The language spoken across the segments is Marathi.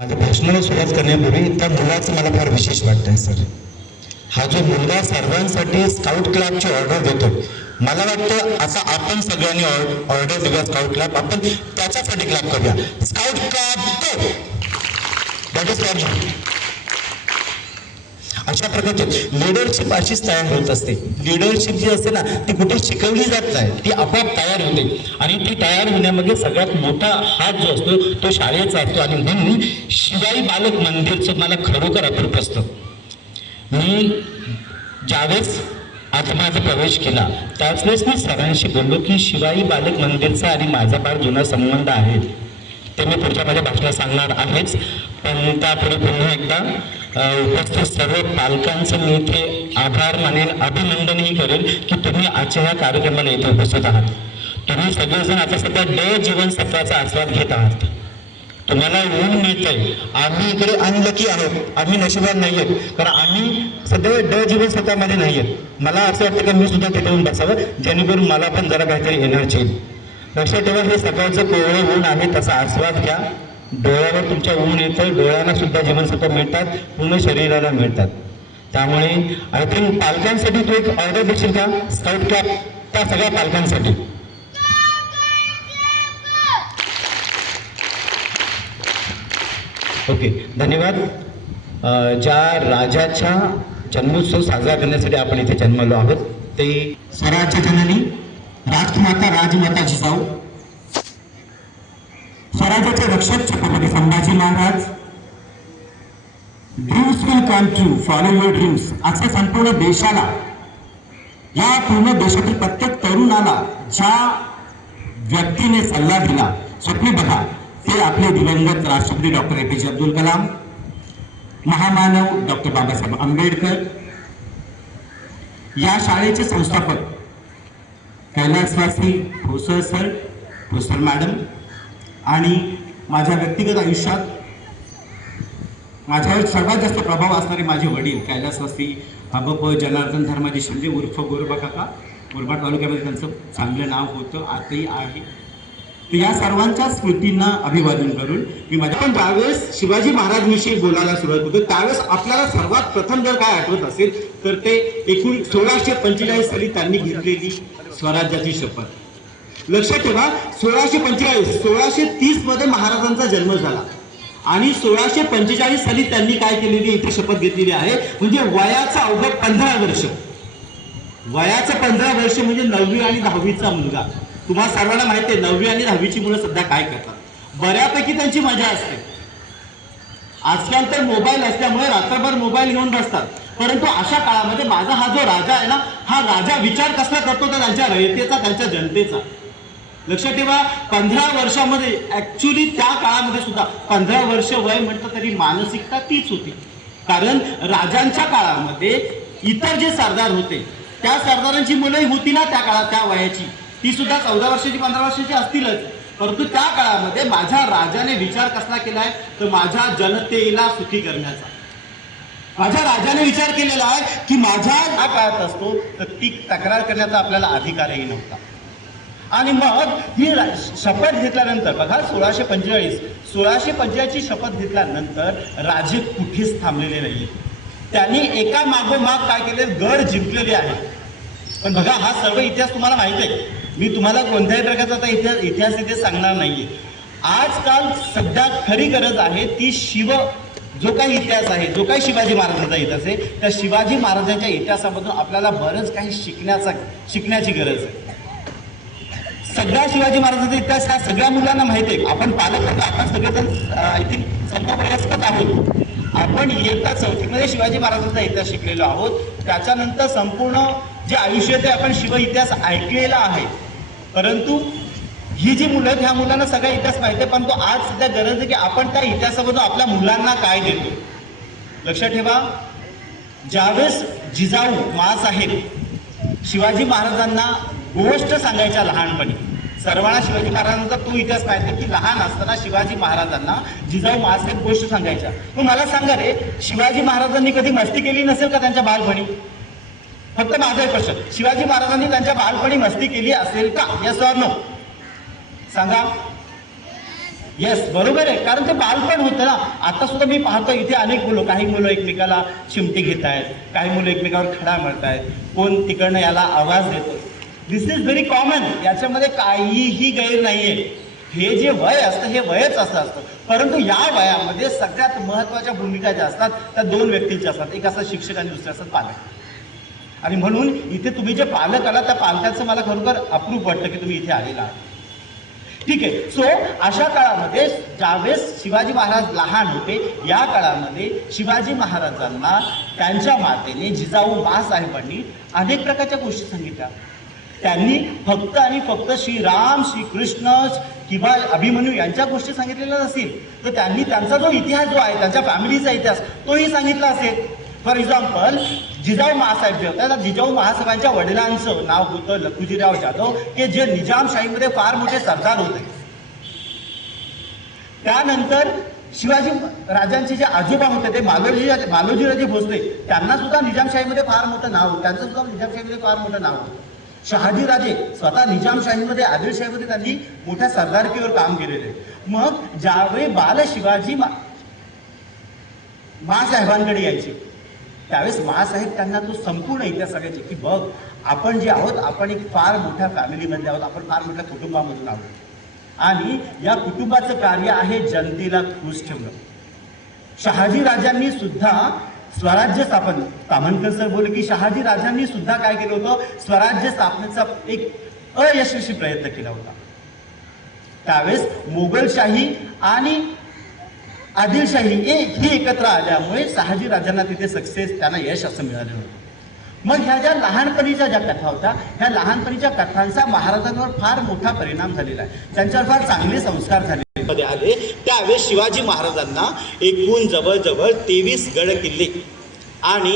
माझ्या भाषणाला सुरुवात करण्यापूर्वी त्या मुलाचं मला फार विशेष वाटतंय सर. हा जो मुलगा सर्वांसाठी स्काउट क्लबची ऑर्डर देतो, मला वाटतं आता आपण सगळ्यांनी ऑर्डर देऊया स्काउट क्लब, आपण त्याच्यासाठी क्लब करूया. Scout club go, that is for you. अशा प्रकारचे लिडरशिप अशीच तयार होत असते. लिडरशिप जी असते ना ती कुठे शिकवली जात नाही, ती आपोआप तयार होते. आणि ती तयार होण्यामध्ये सगळ्यात मोठा हात जो असतो तो शाळेचा असतो. आणि म्हणून शिवाई बालक मंदिरचं मला खरोखर अप्रूप असतं. मी ज्यावेळेस आता माझा प्रवेश केला त्याच वेळेस मी सरांशी बोललो की शिवाई बालक मंदिरचा आणि माझा फार जुना संबंध आहे. ते मी पुढच्या माझ्या भाषणात सांगणार आहेच. पण त्यापुढे पुन्हा एकदा उपस्थित सर्व पालकांचं मी इथे आभार मानेन, अभिनंदनही करेन की तुम्ही आजच्या ह्या कार्यक्रमाला इथे उपस्थित आहात. तुम्ही सगळेजण आता सध्या जीवनसत्वाचा आस्वाद घेत आहात. तुम्हाला ऊन मिळतंय. आम्ही इकडे अनलकी आहोत, आम्ही नशिबान नाही आहेत, कारण आम्ही सध्या जीवनसत्वामध्ये नाही आहेत. मला असं वाटतं की मी सुद्धा तिथे येऊन बसावं जेणेकरून मला पण जरा काहीतरी एनर्जी येईल. लक्षात ठेवा, हे सकाळचं कोवळं ऊन आहे, त्याचा आस्वाद घ्या. डोळ्यावर तुमच्या ऊन येतं, डोळ्यांना सुद्धा जीवनसत्व मिळतात, पूर्ण शरीराला मिळतात. त्यामुळे आय थिंक पालकांसाठी तू एक ऑर्डर देशील का स्काउट क्लब, त्या सगळ्या पालकांसाठी. ओके, धन्यवाद. ज्या राजाच्या जन्मोत्सव साजरा करण्यासाठी आपण इथे जन्मलो आहोत ते स्वराज्य जननी राजमाता राजमाता जिजाऊ, स्वराज्याचे रक्षक Chhatrapati Sambhaji Maharaj. Dreams will come true, follow your dreams. असं संपूर्ण देशाला, या पूर्ण देशातील प्रत्येक तरुणाला ज्या व्यक्तीने सल्ला दिला, स्वप्ने बघा, ते आपले दिवंगत राष्ट्रपती डॉक्टर APJ अब्दुल कलाम, महामानव डॉक्टर बाबासाहेब आंबेडकर, या शाळेचे संस्थापक कैलासवासी प्रोफेसर सर, प्रोफेसर मॅडम. आणि माझ्या व्यक्तिगत आयुष्यात माझ्यावर सर्वात जास्त प्रभाव असणारे माझे वडील कैलासवासी हबप जनार्दन धर्माजी शिंदे उर्फ गोरबा काका. मुरबाड तालुक्यामध्ये त्यांचं चांगलं नाव होतं, आताही आहे. तर या सर्वांच्या स्मृतींना अभिवादन करून मी माझ्या पण ज्यावेळेस शिवाजी महाराजांविषयी बोलायला सुरुवात होतो त्यावेळेस आपल्याला सर्वात प्रथम जर काय आठवत असेल तर ते 1645 साली त्यांनी घेतलेली स्वराज्याची शपथ. लक्षात ठेवा, 1630 मध्ये महाराजांचा जन्म झाला आणि 1645 साली त्यांनी काय केलेली इथे शपथ घेतलेली आहे. म्हणजे वयाचा अवघ्या 15 वर्ष, वयाचं 15 वर्ष म्हणजे 9वी आणि 10वीचा मुलगा. तुम्हाला सर्वांना माहिती आहे 9वी आणि 10वीची मुलं सध्या काय करतात, बऱ्यापैकी त्यांची मजा असते. आजकाल तर मोबाईल असल्यामुळे रात्रभर मोबाईल घेऊन बसतात. परंतु अशा काळामध्ये माझा हा जो राजा आहे ना, हा राजा विचार कसला करतो तर त्यांच्या रयतेचा, त्यांच्या जनतेचा. लक्षात ठेवा, 15 वर्षामध्ये ऍक्च्युली त्या काळामध्ये सुद्धा 15 वर्ष वय म्हटलं तरी मानसिकता तीच होती. कारण राजांच्या काळामध्ये इतर जे सरदार होते त्या सरदारांची मुलंही होती ना त्या काळात, त्या वयाची, ती सुद्धा 14 वर्षाची 15 वर्षाची असतीलच. परंतु त्या काळामध्ये माझ्या राजाने विचार कसला केलाय तर माझ्या जनतेला सुखी करण्याचा. माझ्या राजाने विचार केलेला आहे की माझ्या हा काळात असतो तर ती तक्रार करण्याचा आपल्याला अधिकारही नव्हता. आणि मग ही शपथ घेतल्यानंतर बघा 1645 ची शपथ घेतल्यानंतर राजे कुठेच थांबलेले नाहीये. त्यांनी एका मागोमाग काय केले, गड जिंकलेले आहे. पण बघा हा सर्व इतिहास तुम्हाला माहिती आहे, मी तुम्हाला कोणत्याही प्रकारचा इतिहास इथे सांगणार नाहीये. आजकाल सध्या खरी गरज आहे ती जो काही इतिहास आहे, जो काही शिवाजी महाराजांचा इतिहास आहे, त्या शिवाजी महाराजांच्या इतिहासामधून आपल्याला बरंच काही शिकण्याची गरज आहे. सगळ्या शिवाजी महाराजांचा इतिहास हा सगळ्या मुलांना माहिती आहे. आपण पालक होतो, आपण सगळेजण आय थिंक संपर्क आहोत. आपण इयत्ता 4थीमध्ये शिवाजी महाराजांचा इतिहास शिकलेलो आहोत. त्याच्यानंतर संपूर्ण जे आयुष्य ते आपण शिव इतिहास ऐकलेला आहे. परंतु ही जी मुलं आहेत ह्या मुलांना सगळा इतिहास माहिती आहे. परंतु आज सध्या गरज आहे की आपण त्या इतिहासामधून आपल्या मुलांना काय देतो. लक्षात ठेवा, ज्यावेळेस जिजाऊ माँसाहेब शिवाजी महाराजांना गोष्ट सांगायच्या लहानपणी, सर्वांना शिवाजी महाराजांचा तो इतिहास माहिती आहे की लहान असताना शिवाजी महाराजांना जिजाऊ माँसाहेब गोष्ट सांगायच्या. मग मला सांगा रे, शिवाजी महाराजांनी कधी मस्ती केली नसेल का त्यांच्या बालपणी? फक्त माझा एक प्रश्न, शिवाजी महाराजांनी त्यांच्या बालपणी मस्ती केली असेल का? यस ऑर नो सांगा. येस, बरोबर आहे, कारण ते बालपण होतं ना. आता सुद्धा मी पाहतो इथे अनेक मुलं, काही मुलं एकमेकाला चिमटी घेत आहेत, काही मुलं एकमेकावर खडा मारतायत, कोण तिकडनं याला आवाज देतो. दिस इज व्हेरी कॉमन, याच्यामध्ये काहीही गैर नाहीये. हे जे वय असतं हे वयच असतं. परंतु या वयामध्ये सगळ्यात महत्त्वाच्या भूमिका ज्या असतात त्या दोन व्यक्तींच्या असतात. एक असं शिक्षक आणि दुसरे असतात पालक. आणि म्हणून इथे तुम्ही जे पालक आला त्या पालकाचं मला खरोखर अप्रूप वाटतं की तुम्ही इथे आलेला आहात. ठीक आहे. सो अशा काळामध्ये ज्यावेळेस शिवाजी महाराज लहान होते, या काळामध्ये शिवाजी महाराजांना त्यांच्या मातेने जिजाऊ माँसाहेबांनी अनेक प्रकारच्या गोष्टी सांगितल्या. त्यांनी फक्त आणि फक्त श्रीराम, श्रीकृष्ण किंवा अभिमन्यू यांच्या गोष्टी सांगितलेल्या नसतील, तर त्यांनी त्यांचा जो इतिहास जो आहे, त्यांच्या फॅमिलीचा इतिहास तोही सांगितला असेल. फॉर एक्झाम्पल, जिजाऊ माँसाहेब जे होत्या, जिजाऊ माँसाहेबांच्या वडिलांचं नाव होतं लखुजीराव जाधव, की जे निजामशाहीमध्ये फार मोठे सरदार होते. त्यानंतर शिवाजी राजांचे जे आजोबा होते ते मालोजीराजे भोसले, त्यांना सुद्धा निजामशाहीमध्ये फार मोठं नाव होतं, त्यांचं सुद्धा निजामशाहीमध्ये फार मोठं नाव होतं. शहाजीराजे स्वतः निजामशाहीमध्ये, आदिलशाहीमध्ये त्यांनी मोठ्या सरदारकीवर काम केलेले. मग ज्यावेळी बाल शिवाजी माँसाहेबांकडे यायचे त्यावेळेस माँसाहेब त्यांना तो संपूर्ण इतिहास सांगायचे की बघ, आपण जे आहोत आपण एक फार मोठ्या फॅमिलीमध्ये आहोत, आपण फार मोठ्या कुटुंबामधून आहोत आणि या कुटुंबाचं कार्य आहे जनतेला खुश ठेवणं. शहाजी राजांनी सुद्धा स्वराज्य स्थापन, ताम्हणकर सर बोलले की शहाजी राजांनी सुद्धा काय केलं होतं, स्वराज्य स्थापनेचा एक अयशस्वी प्रयत्न केला होता. त्यावेळेस मोगलशाही आणि आदिलशाही ही एकत्र आल्यामुळे शहाजी राजांना तिथे सक्सेस, त्यांना यश असं मिळालं होतं. मग ह्या ज्या लहानपणीच्या ज्या कथा होत्या, ह्या लहानपणीच्या कथांचा महाराजांवर फार मोठा परिणाम झालेला आहे, त्यांच्यावर फार चांगले संस्कार झाले आले. त्यावेळेस शिवाजी महाराजांना एकूण जवळजवळ 23 गड किल्ले आणि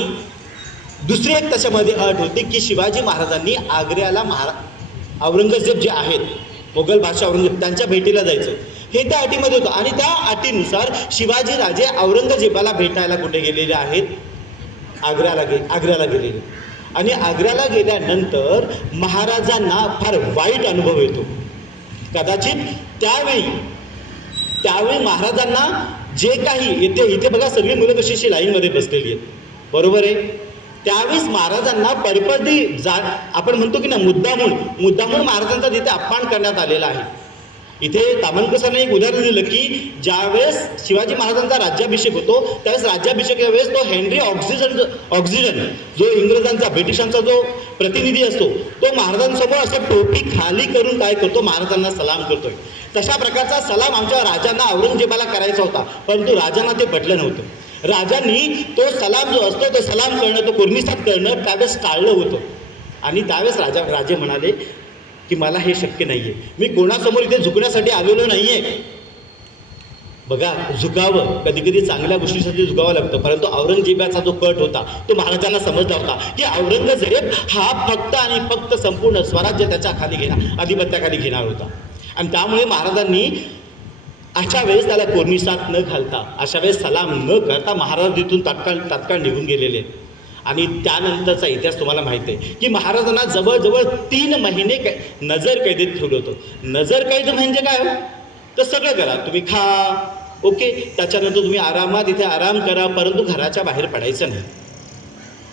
दुसरी एक त्याच्यामध्ये अट होती की शिवाजी महाराजांनी आग्र्याला औरंगजेब जे आहेत, मोगल बादशाह औरंगजेब, त्यांच्या भेटीला जायचं, हे त्या अटीमध्ये होतं. आणि त्या अटीनुसार शिवाजी राजे औरंगजेबाला भेटायला कुठे गेलेले आहेत, आग्र्याला गेलेले. आणि आग्र्याला गेल्यानंतर महाराजांना फार वाईट अनुभव येतो. कदाचित त्यावेळी महाराजांना जे काही इथे बघा सगळी मुलं कशी अशी लाईनमध्ये बसलेली आहेत, बरोबर आहे. त्यावेळेस महाराजांना परपदी आपण म्हणतो की ना मुद्दामून महाराजांचा तिथे अपमान करण्यात आलेला आहे. इथे ताम्हणकर सरांनी एक उदाहरण दिलं की ज्यावेळेस शिवाजी महाराजांचा राज्याभिषेक होतो त्यावेळेस राज्याभिषेकाच्या वेळेस तो हेनरी ऑक्सिजन जो इंग्रजांचा, ब्रिटिशांचा जो प्रतिनिधी असतो, तो महाराजांसमोर असं टोपी खाली करून काय करतो, महाराजांना सलाम करतोय. तशा प्रकारचा सलाम आमच्या राजांना औरंगजेबाला करायचा होता, परंतु राजांना ते पटलं नव्हतं. राजांनी तो सलाम जो असतो तो सलाम करणं, तो कुर्निसात करणं त्यावेळेस टाळलं होतं. आणि त्यावेळेस राजे म्हणाले की मला हे शक्य नाही आहे, मी कोणासमोर इथे झुकण्यासाठी आलेलो नाही आहे. बघा, झुकावं कधी कधी चांगल्या गोष्टीसाठी झुकावं लागतं, परंतु औरंगजेबाचा जो कट होता तो महाराजांना समजला होता की औरंगजेब हा फक्त आणि फक्त संपूर्ण स्वराज्य त्याच्या खाली घेणार, आधिपत्याखाली घेणार होता. आणि त्यामुळे महाराजांनी अशा वेळेस त्याला कोर्निसात न घालता, अशा वेळेस सलाम न करता महाराज तिथून तात्काळ निघून गेलेले. आणि त्यानंतरचा इतिहास तुम्हाला माहिती आहे की महाराजांना जवळजवळ 3 महिने नजर कैदेत ठेवलं होतं. नजर कैद म्हणजे काय, तर सगळं करा, तुम्ही खा, ओके, त्याच्यानंतर तुम्ही आरामात इथे आराम करा, परंतु घराच्या बाहेर पडायचं नाही.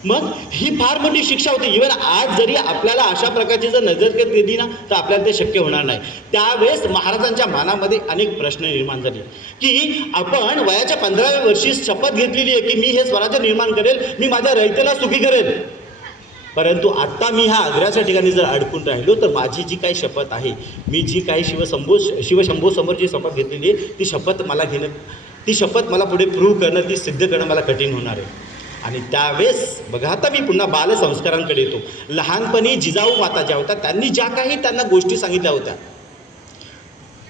मग ही फार मोठी शिक्षा होती. इव्हन आज जरी आपल्याला अशा प्रकारची जर नजर कैद केली ना तर आपल्याला ते शक्य होणार नाही. त्यावेळेस महाराजांच्या मनामध्ये अनेक प्रश्न निर्माण झाले की आपण वयाच्या 15व्या वर्षी शपथ घेतलेली आहे की मी हे स्वराज्य निर्माण करेल, मी माझ्या रयतेला सुखी करेल, परंतु आत्ता मी ह्या आग्र्याच्या ठिकाणी जर अडकून राहिलो तर माझी जी काही शपथ आहे, मी जी काही शिवशंभो समोर जी शपथ घेतलेली आहे ती शपथ मला पुढे प्रूव्ह करणं, ती सिद्ध करणं मला कठीण होणार आहे. आणि त्यावेळेस बघा, आता मी पुन्हा बालसंस्कारांकडे येतो. लहानपणी जिजाऊ माता ज्या होत्या त्यांनी ज्या काही त्यांना गोष्टी सांगितल्या होत्या,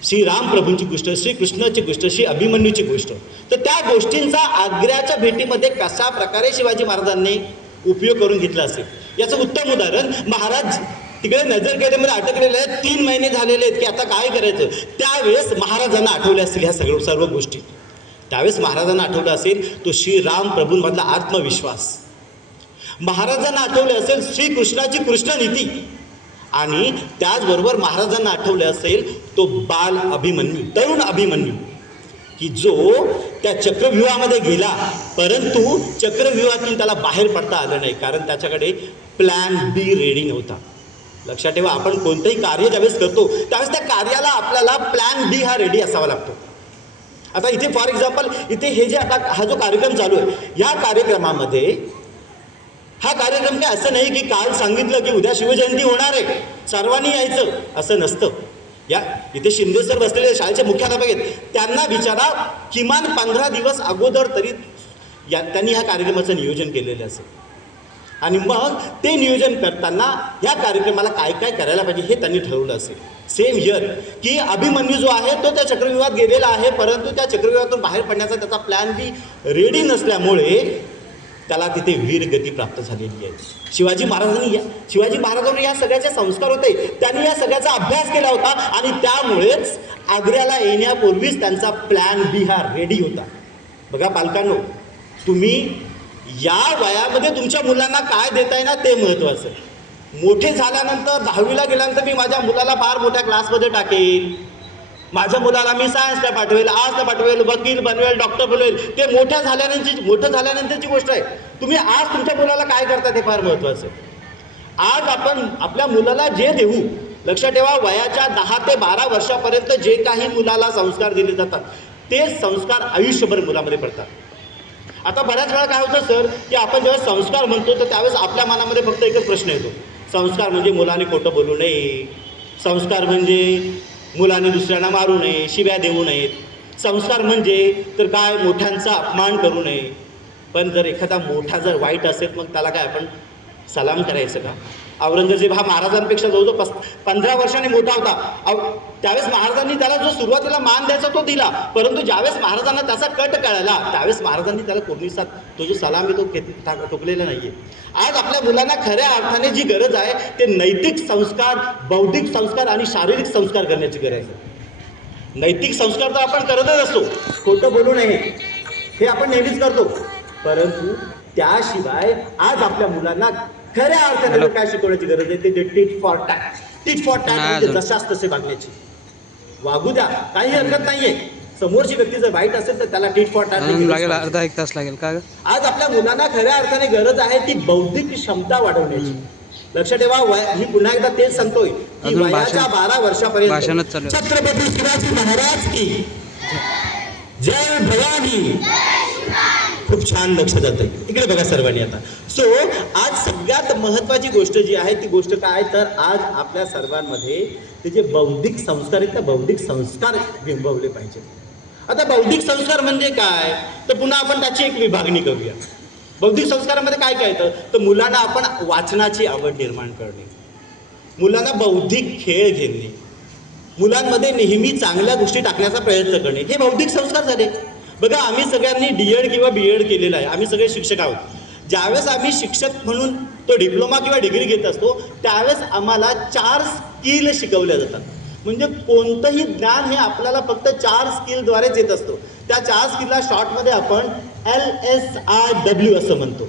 श्रीराम प्रभूंची गोष्ट, श्रीकृष्णाची गोष्ट, श्री अभिमन्यूची गोष्ट, तर त्या गोष्टींचा आग्र्याच्या भेटीमध्ये कशा प्रकारे शिवाजी महाराजांनी उपयोग करून घेतला असेल याचं उत्तम उदाहरण, महाराज तिकडे नजर कैदेमध्ये अटकलेले आहेत, 3 महिने झालेले आहेत की आता काय करायचं, त्यावेळेस महाराजांना आठवल्या असतील ह्या सर्व गोष्टी. त्यावेळेस महाराजांना आठवलं असेल तो श्रीराम प्रभूंमधला आत्मविश्वास, महाराजांना आठवले असेल श्रीकृष्णाची कृष्णनीती, आणि त्याचबरोबर महाराजांना आठवलं असेल तो बाल अभिमन्यू, तरुण अभिमन्यू, की जो त्या चक्रव्यूहामध्ये गेला, परंतु चक्रव्यूहातून त्याला बाहेर पडता आलं नाही, कारण त्याच्याकडे प्लॅन बी रेडी नव्हता. लक्षात ठेवा, आपण कोणतंही कार्य ज्यावेळेस करतो त्यावेळेस त्या कार्याला आपल्याला प्लॅन बी हा रेडी असावा लागतो. आता इथे फॉर एक्झाम्पल इथे हे जे आता हा जो कार्यक्रम चालू आहे, या कार्यक्रमामध्ये हा कार्यक्रम काय असं नाही की काल सांगितलं की उद्या शिवजयंती होणार आहे, सर्वांनी यायचं, असं नसतं. या इथे शिंदे सर बसलेले शाळेचे मुख्याध्यापक आहेत, त्यांना विचारा किमान 15 दिवस अगोदर तरी त्यांनी ह्या कार्यक्रमाचं नियोजन केलेलं असेल, आणि मग ते नियोजन करताना ह्या कार्यक्रमाला काय काय करायला पाहिजे हे त्यांनी ठरवलं असेल. सेम हिअर की अभिमन्यू जो आहे तो त्या चक्रव्यूहात गेलेला आहे, परंतु त्या चक्रव्यूहातून बाहेर पडण्याचा त्याचा प्लॅन बी रेडी नसल्यामुळे त्याला तिथे वीरगती प्राप्त झालेली आहे. शिवाजी महाराजांनी या सगळ्याचे संस्कार होते, त्यांनी या सगळ्याचा अभ्यास केला होता, आणि त्यामुळेच आग्र्याला येण्यापूर्वीच त्यांचा प्लॅन बी हा रेडी होता. बघा पालकांनो, तुम्ही या वयामध्ये तुमच्या मुलांना काय देताय ना ते महत्त्वाचं आहे. मोठे झाल्यानंतर 10वीला गेल्यानंतर मी माझ्या मुलाला फार मोठ्या क्लासमध्ये टाकेल, माझ्या मुलाला मी सायन्सला पाठवेल, आर्ट्सला पाठवेल, वकील बनवेल, डॉक्टर बनवेल, ते मोठं झाल्यानंतरची गोष्ट आहे. तुम्ही आज तुमच्या मुलाला काय करता ते फार महत्त्वाचं आहे. आज आपण आपल्या मुलाला जे देऊ, लक्षात ठेवा, वयाच्या 10 ते 12 वर्षापर्यंत जे काही मुलाला संस्कार दिले जातात ते संस्कार आयुष्यभर मुलामध्ये पडतात. आता बऱ्याच वेळा काय होतं सर, की आपण जेव्हा संस्कार म्हणतो तर त्यावेळेस आपल्या मनामध्ये फक्त एकच प्रश्न येतो, संस्कार म्हणजे मुलाने खोटं बोलू नये, संस्कार म्हणजे मुलाने दुसऱ्यांना मारू नये, शिव्या देऊ नयेत, संस्कार म्हणजे तर काय मोठ्यांचा अपमान करू नये. पण जर एखादा मोठा जर वाईट असेल मग त्याला काय आपण सलाम करायचं का? औरंगजेब हा महाराजांपेक्षा जवळजवळ 15 वर्षांनी मोठा होता, त्यावेळेस महाराजांनी त्याला जो सुरुवातीला मान द्यायचा तो दिला, परंतु ज्यावेळेस महाराजांना त्याचा कट कळाला त्यावेळेस महाराजांनी त्याला कोर्निसात तो जो सलाम आहे तो टोकलेला नाही आहे. आज आपल्या मुलांना खऱ्या अर्थाने जी गरज आहे ते नैतिक संस्कार, बौद्धिक संस्कार आणि शारीरिक संस्कार करण्याची गरज आहे. नैतिक संस्कार तर आपण करतच असतो, खोटं बोलू नये हे आपण नेहमीच करतो, परंतु त्याशिवाय आज आपल्या मुलांना खऱ्या अर्थाने काय शिकवण्याची गरज आहे ते टिट फॉर टॅट जशाच तसे वागण्याची. वागू द्या, काही हरकत नाहीये, समोरची व्यक्ती जर वाईट असेल तर त्याला टिट फॉर टॅट लागेल, अर्धा एक तास लागेल का? आज आपल्या मुलांना खऱ्या अर्थाने गरज आहे ती बौद्धिक क्षमता वाढवण्याची. लक्षात ठेवा, मी पुन्हा एकदा तेच सांगतोय की वयाच्या 12 वर्षापर्यंत छत्रपती शिवाजी महाराज की जय भवानी. खूप छान लक्ष जातं इकडे बघा सर्वांनी आता. सो आज सगळ्यात महत्त्वाची गोष्ट जी आहे ती गोष्ट काय, तर आज आपल्या सर्वांमध्ये ते जे बौद्धिक संस्कार आहेत त्या बौद्धिक संस्कार बिंबवले पाहिजेत. आता बौद्धिक संस्कार म्हणजे काय, तर पुन्हा आपण त्याची एक विभागणी करूया. बौद्धिक संस्कारामध्ये काय काय येतं, तर मुलांना आपण वाचनाची आवड निर्माण करणे, मुलांना बौद्धिक खेळ घेणे, मुलांमध्ये नेहमी चांगल्या गोष्टी टाकण्याचा प्रयत्न करणे, हे बौद्धिक संस्कार झाले. बघा, आम्ही सगळ्यांनी D.Ed किंवा B.Ed केलेलं आहे, आम्ही सगळे शिक्षक आहोत. ज्यावेळेस आम्ही शिक्षक म्हणून तो डिप्लोमा किंवा डिग्री घेत असतो त्यावेळेस आम्हाला 4 स्किल शिकवल्या जातात. म्हणजे कोणतंही ज्ञान हे आपल्याला फक्त 4 स्किलद्वारेच येत असतो. त्या 4 स्किलला शॉर्टमध्ये आपण LSRW असं म्हणतो.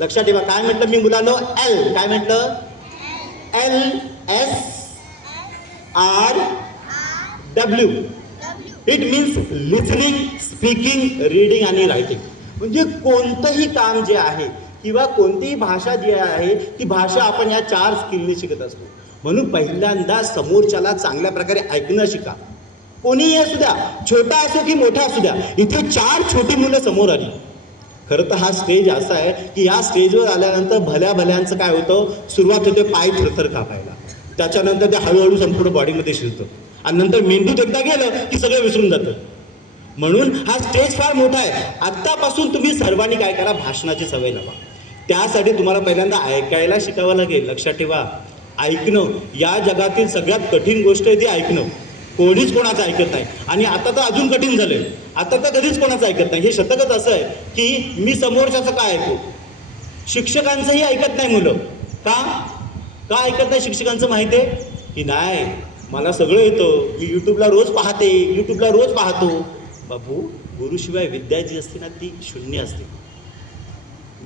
लक्षात ठेवा, काय म्हटलं मी मुलांनो, L काय म्हटलं, LSRW. It means listening, speaking, reading आणि रायटिंग. म्हणजे कोणतंही काम जे आहे किंवा कोणतीही भाषा जी आहे ती भाषा आपण या 4 स्किलने शिकत असतो. म्हणून पहिल्यांदा समोरच्याला चांगल्या प्रकारे ऐकणं शिका. कोणीही असू द्या, छोटा असो की मोठा असू द्या. इथे 4 छोटी मुलं समोर आली. खरं तर हा स्टेज असा आहे की या स्टेजवर आल्यानंतर भल्या भल्यांचं काय होतं, सुरुवात होते पाय थरथर कापायला, त्याच्यानंतर ते हळूहळू संपूर्ण बॉडीमध्ये शिरतं, आणि नंतर मेंदूत एकदा गेलं की सगळं विसरून जातं. म्हणून हा स्टेज फार मोठा आहे. आत्तापासून तुम्ही सर्वांनी काय करा, भाषणाची सवय लावा. त्यासाठी तुम्हाला पहिल्यांदा ऐकायला शिकावं लागेल. लक्षात ठेवा, ऐकणं या जगातील सगळ्यात कठीण गोष्ट आहे ती ऐकणं. कोणीच कोणाचं ऐकत नाही, आणि आता तर अजून कठीण झालंय. आता तर कधीच कोणाचं ऐकत नाही. हे शतकच असं आहे की मी समोरच्याचं काय ऐकू. शिक्षकांचंही ऐकत नाही मुलं. का ऐकत नाही शिक्षकांचं माहिती आहे की नाही, मला सगळं येतं, मी यूट्यूबला रोज पाहतो. बाबू, गुरुशिवाय विद्या जी असते ना ती शून्य असते.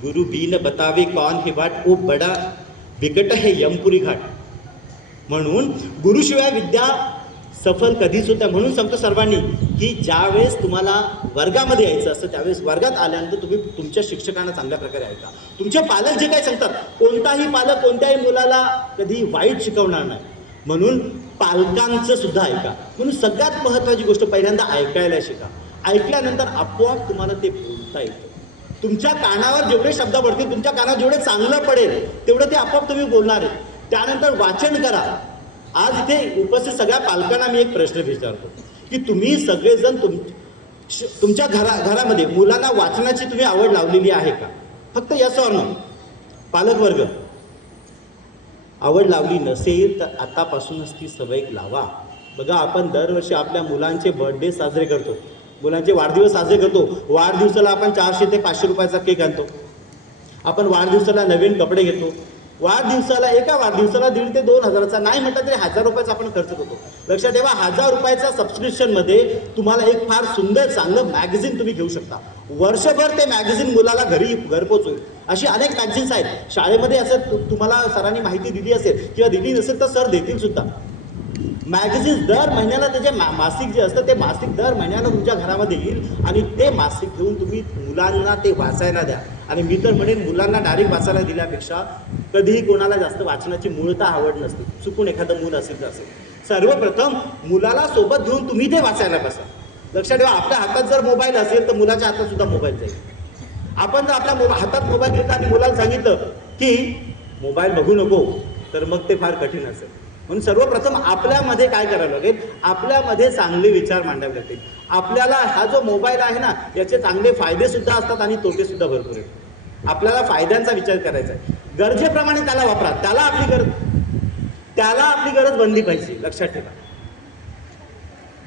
गुरु बी न बतावे कौन हे बाट, ओ बडा विकट है यमपुरी घाट. म्हणून गुरुशिवाय विद्या सफल कधीच होत्या. म्हणून सांगतो सर्वांनी की ज्यावेळेस तुम्हाला वर्गामध्ये यायचं असतं त्यावेळेस वर्गात आल्यानंतर तुम्ही तुमच्या शिक्षकांना चांगल्या प्रकारे ऐका. तुमचे पालक जे काही सांगतात, कोणताही पालक कोणत्याही मुलाला कधी वाईट शिकवणार नाही. म्हणून पालकांचं सुद्धा ऐका. म्हणून सगळ्यात महत्त्वाची गोष्ट पहिल्यांदा ऐकायला शिका. ऐकल्यानंतर आपोआप तुम्हाला ते बोलता येतं. तुमच्या कानावर जेवढे शब्द पडतील, तुमच्या कानावर जेवढे चांगलं पडेल तेवढं ते आपोआप तुम्ही बोलणार आहे. त्यानंतर वाचन करा. आज इथे उपस्थित सगळ्या पालकांना मी एक प्रश्न विचारतो की तुम्ही सगळेजण तुमच्या घरामध्ये मुलांना वाचनाची तुम्ही आवड लावलेली आहे का? फक्त यस ऑर नो. पालक वर्ग, आवड लावली नसेल तर आतापासूनच ती सवय लावा. बघा, आपण दरवर्षी आपल्या मुलांचे बर्थडे साजरे करतो, मुलांचे वाढदिवस साजरे करतो. वाढदिवसाला आपण 400 ते 500 रुपयाचा केक आणतो. आपण वाढदिवसाला नवीन कपडे घेतो. एका वाढदिवसाला 1,500 ते 2,000चा, नाही म्हटलं तरी 1,000 रुपयाचा आपण खर्च करतो. लक्षात ठेवा, 1,000 रुपयाच्या सबस्क्रिप्शनमध्ये तुम्हाला एक फार सुंदर चांगलं मॅगझिन तुम्ही घेऊ शकता. वर्षभर ते मॅगझिन मुलाला घरपोच होईल. अशी अनेक मॅगझिन्स आहेत. शाळेमध्ये असं तुम्हाला सरांनी माहिती दिली असेल किंवा दिली नसेल तर सर देतील सुद्धा. मॅगझिन्स दर महिन्याला त्याचे मासिक जे असतं ते मासिक दर महिन्याला तुमच्या घरामध्ये येईल आणि ते मासिक घेऊन तुम्ही मुलांना ते वाचायला द्या. आणि मी तर म्हणेन, मुलांना डायरेक्ट वाचायला दिल्यापेक्षा कधीही कोणाला जास्त वाचनाची मूळतः आवड नसते, चुकून एखादं मूल असेल तर असेल, सर्वप्रथम मुलाला सोबत घेऊन तुम्ही ते वाचायला बसा. लक्षात ठेवा, आपल्या हातात जर मोबाईल असेल तर मुलाच्या हातात सुद्धा मोबाईल जाईल. आपण जर आपल्या हातात मोबाईल घेतला आणि मुलाला सांगितलं की मोबाईल बघू नको, तर मग ते फार कठीण असेल. म्हणून सर्वप्रथम आपल्यामध्ये काय करावं लागेल, आपल्यामध्ये चांगले विचार मांडावे लागतील. आपल्याला हा जो मोबाईल आहे ना, याचे चांगले फायदे सुद्धा असतात आणि तोटे सुद्धा भरपूर आहेत. आपल्याला फायद्यांचा विचार करायचा आहे. गरजेप्रमाणे त्याला वापरा. त्याला आपली गरज बनली पाहिजे. लक्षात ठेवा,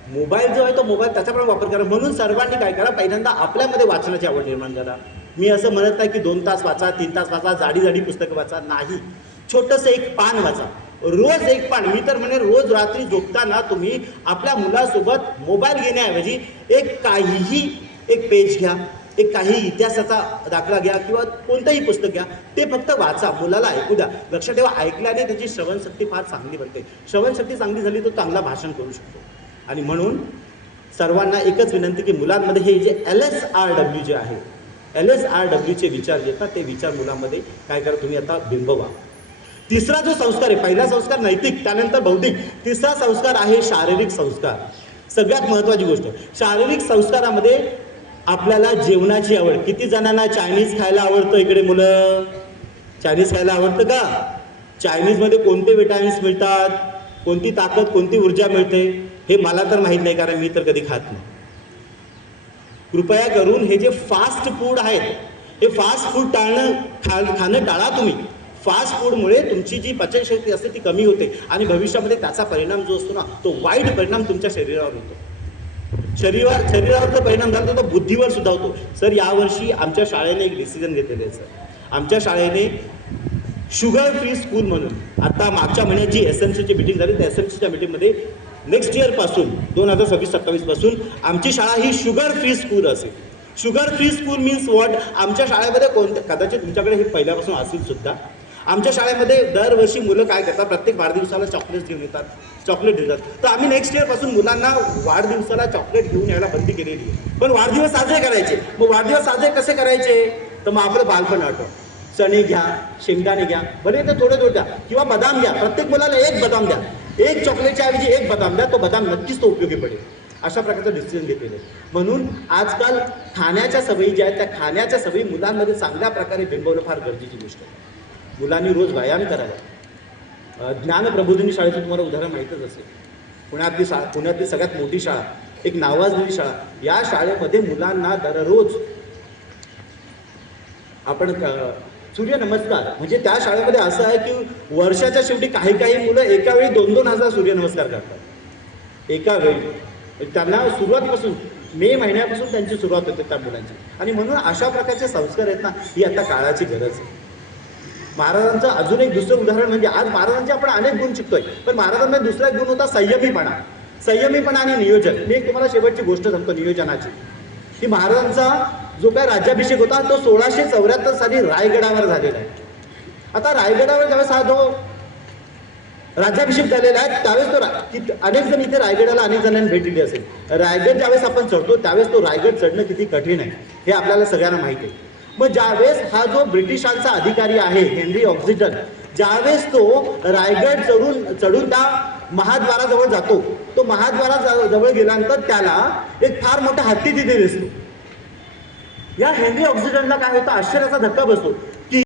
मोबाईल जो आहे तो मोबाईल त्याच्याप्रमाणे वापर करा. म्हणून सर्वांनी काय करा, पहिल्यांदा आपल्यामध्ये वाचनाची आवड निर्माण करा. मी असं म्हणत नाही की 2 तास वाचा, 3 तास वाचा, जाडी पुस्तकं वाचा. नाही, छोटंसं एक पान वाचा. रोज एक पान. मी तर म्हणेन, रोज रात्री झोपताना तुम्ही आपल्या मुलासोबत मोबाईल घेण्याऐवजी एक पेज घ्या, काही इतिहासाचा दाखला घ्या किंवा कोणतंही पुस्तक घ्या, ते फक्त वाचा, मुलाला ऐकू द्या. लक्षात ठेवा, ऐकल्याने त्याची श्रवणशक्ती फार चांगली बनते. श्रवणशक्ती चांगली झाली तो चांगला भाषण करू शकतो. आणि म्हणून सर्वांना एकच विनंती की मुलांमध्ये हे जे LSRW जे आहे, LSRWचे विचार जे येतात ते विचार मुलांमध्ये काय करा, तुम्ही आता बिंबवा. तिसरा जो संस्कार आहे, पहिला संस्कार नैतिक, त्यानंतर बौद्धिक, तिसरा संस्कार आहे शारीरिक संस्कार. सगळ्यात महत्त्वाची गोष्ट, शारीरिक संस्कारामध्ये आपल्याला जेवणाची आवड. किती जणांना चायनीज खायला आवडतं? इकडे मुलं, चायनीज खायला आवडतं का? चायनीजमध्ये कोणते विटॅमिन्स मिळतात, कोणती ताकद, कोणती ऊर्जा मिळते हे मला तर माहीत नाही, कारण मी तर कधी खात नाही. कृपया करून हे जे फास्ट फूड आहेत, हे फास्ट फूड खाणं टाळा तुम्ही. फास्ट फूडमुळे तुमची जी पचनशक्ती असते ती कमी होते आणि भविष्यामध्ये त्याचा परिणाम जो असतो ना, तो वाईट परिणाम तुमच्या शरीरावर होतो. शरीरावर तर परिणाम झाला तो बुद्धीवर सुद्धा होतो. सर, यावर्षी आमच्या शाळेने एक डिसिजन घेतलेलं आहे. सर, आमच्या शाळेने शुगर फ्री स्कूल म्हणून, आता मागच्या महिन्यात जी SMCची मीटिंग झाली त्या SMCच्या मीटिंगमध्ये नेक्स्ट इयरपासून 2026-27 पासून आमची शाळा ही शुगर फ्री स्कूल असेल. Sugar free school means what? आमच्या शाळेमध्ये कदाचित तुमच्याकडे हे पहिल्यापासून असेल सुद्धा, आमच्या शाळेमध्ये दरवर्षी मुलं काय करतात, प्रत्येक वाढदिवसाला चॉकलेट्स घेऊन येतात, चॉकलेट देतात. तर आम्ही नेक्स्ट इयरपासून मुलांना वाढदिवसाला चॉकलेट घेऊन यायला बंदी केलेली आहे. पण वाढदिवस साजरे करायचे. मग वाढदिवस साजरे कसे करायचे? तर मग आपलं बालपण आठवतं. चणे घ्या, शेंगदाणे घ्या, भले ते थोडे द्या, किंवा बदाम घ्या. प्रत्येक मुलाला एक बदाम द्या. एक चॉकलेटच्या ऐवजी एक बदाम द्या. तो बदाम नक्कीच तो उपयोगी पडेल. अशा प्रकारचं डिसिजन घेतलेलं आहे. म्हणून आजकाल खाण्याच्या सवयी ज्या आहेत त्या खाण्याच्या सवयी मुलांमध्ये चांगल्या प्रकारे बिंबवणं फार गरजेची गोष्ट आहे. मुलांनी रोज व्यायाम करावा. ज्ञानप्रबोधिनी शाळेचं तुम्हाला उदाहरण माहीतच असेल. पुण्यातली सगळ्यात मोठी शाळा, एक नावाजलेली शाळा. या शाळेमध्ये मुलांना दररोज आपण सूर्यनमस्कार, म्हणजे त्या शाळेमध्ये असं आहे की वर्षाच्या शेवटी काही मुलं एका वेळी 2-2 हजार सूर्यनमस्कार करतात एका वेळी. त्यांना सुरुवातीपासून मे महिन्यापासून त्यांची सुरुवात होते त्या मुलांची. आणि म्हणून अशा प्रकारचे संस्कार आहेत ना, ही आता काळाची गरज आहे. महाराजांचं अजून एक दुसरं उदाहरण म्हणजे, आज महाराजांचे आपण अनेक गुण शिकतोय, पण महाराजांना दुसरा एक गुण होता संयमीपणा आणि नियोजन. मी एक तुम्हाला शेवटची गोष्ट सांगतो नियोजनाची, की महाराजांचा जो काय राज्याभिषेक होता तो 1674 साली रायगडावर झालेला आहे. आता रायगडावर ज्यावेळेस हा जो राज्याभिषेक झालेला आहे त्यावेळेस अनेक जण इथे रायगडाला अनेक जणांनी भेट दिली असेल. रायगड ज्यावेळेस आपण चढतो त्यावेळेस तो रायगड चढणं किती कठीण आहे हे आपल्याला सगळ्यांना माहिती आहे. मग ज्यावेळेस हा जो ब्रिटिशांचा अधिकारी आहे हेनरी ऑक्सिजन, ज्यावेळेस तो रायगड चढून त्या महाद्वाराजवळ जातो, तो महाद्वाराजवळ गेल्यानंतर त्याला एक फार मोठा हत्ती तिथे दिसतो. या हेनरी ऑक्सिजनला काय होतं, आश्चर्याचा धक्का बसतो.